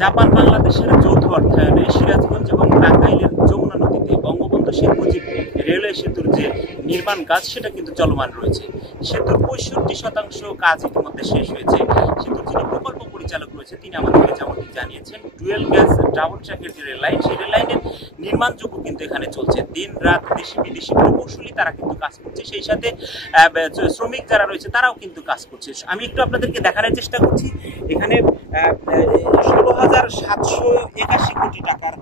Japan বাংলাদেশের যৌথ অর্থায়নে সিরাজগঞ্জ এবং টাঙ্গাইলের যমুনা নদীতে বঙ্গবন্ধু শেখ মুজিব রেলওয়ে সেতুর যে নির্মাণ কাজ সেটা কিন্তু চলমান রয়েছে। সেতুর 65% কাজ ইতিমধ্যে শেষ হয়েছে। সেতুর যিনি প্রকল্প পরিচালক রয়েছে তিনি আমাদেরকে যেমনটি জানিয়েছেন, ডুয়েল গ্যাস ডাবল ট্র্যাকের যে রেল লাইন, সেই রেল লাইনের নির্মাণ যোগ্য কিন্তু এখানে চলছে। দিন রাত দেশি বিদেশি প্রকৌশলী তারা কিন্তু কাজ করছে, সেই সাথে শ্রমিক যারা রয়েছে তারাও কিন্তু কাজ করছে। আমি একটু আপনাদেরকে দেখানোর চেষ্টা করছি। এখানে 16,781 কোটি টাকার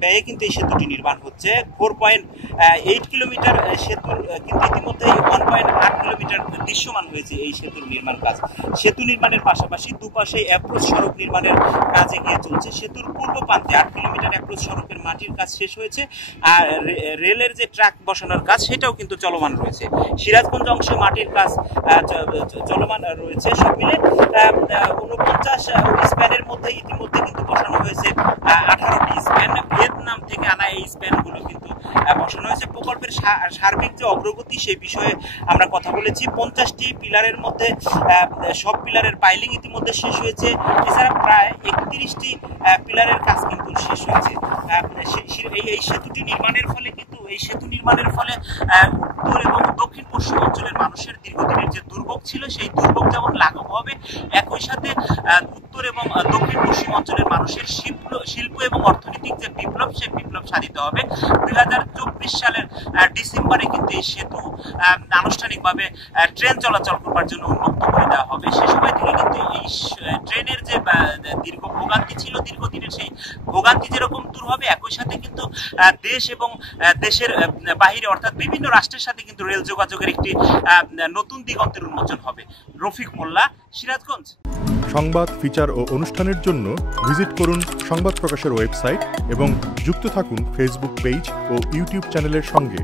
ব্যয়ে কিন্তু এই সেতুটি নির্মাণ হচ্ছে। 4.8 কিলোমিটার সেতুর কিন্তু ইতিমধ্যেই 1.8 কিলোমিটার দৃশ্যমান হয়েছে এই সেতুর নির্মাণ কাজ। সেতু নির্মাণের পাশাপাশি দুপাশে অ্যাপ্রোচ সড়ক নির্মাণের কাজ এগিয়ে চলছে। সেতুর পূর্ব প্রান্তে 8 কিলোমিটার অ্যাপ্রোচ সড়কের মাটির কাজ শেষ হয়েছে, আর রেলের যে ট্র্যাক বসানোর কাজ সেটাও কিন্তু চলমান রয়েছে। সিরাজগঞ্জ অংশে মাটির কাজ চলমান রয়েছে। সব মিলে 49 স্প্যানের মধ্যে ইতিমধ্যে কিন্তু বসানো হয়েছে 18টি স্প্যান। ভিয়েতনাম থেকে আনা এই স্প্যানগুলো কিন্তু বসানো হয়েছে। প্রকল্পের সার্বিক যে অগ্রগতি সেই বিষয়ে আমরা কথা বলেছি। 50টি পিলারের মধ্যে সব পিলারের পাইলিং ইতিমধ্যে শেষ হয়েছে। এছাড়া প্রায় 31টি পিলারের কাজ কিন্তু শেষ হয়েছে। এই সেতুটি নির্মাণের ফলে উত্তর এবং দক্ষিণ পশ্চিম অঞ্চলের মানুষের দীর্ঘদিনের যে দুর্ভোগ ছিল সেই দুর্ভোগ যেমন লাঘব হবে, একই সাথে উত্তর এবং দক্ষিণ পশ্চিম অঞ্চলের মানুষের শিল্প এবং অর্থনৈতিক যে বিপ্লব সেই বিপ্লব সাধিত হবে। 2024 সালের ডিসেম্বরে কিন্তু এই সেতু আনুষ্ঠানিকভাবে ট্রেন চলাচল করবার জন্য উন্মুক্ত করে দেওয়া হবে। সে সময় থেকে কিন্তু এই ট্রেনের যে দীর্ঘ ভোগান্তি ছিল, দীর্ঘদিনের সেই ভোগান্তি যেরকম দূর হবে, একই সাথে কিন্তু দেশ এবং দেশের বাহিরে অর্থাৎ বিভিন্ন রাষ্ট্রের সাথে কিন্তু রেল যোগাযোগের একটি নতুন দিগন্তের উন্মোচন হবে। রফিক মোল্লা, সিরাজগঞ্জ। সংবাদ, ফিচার ও অনুষ্ঠানের জন্য ভিজিট করুন সংবাদ প্রকাশের ওয়েবসাইট এবং যুক্ত থাকুন ফেসবুক পেজ ও ইউটিউব চ্যানেলের সঙ্গে।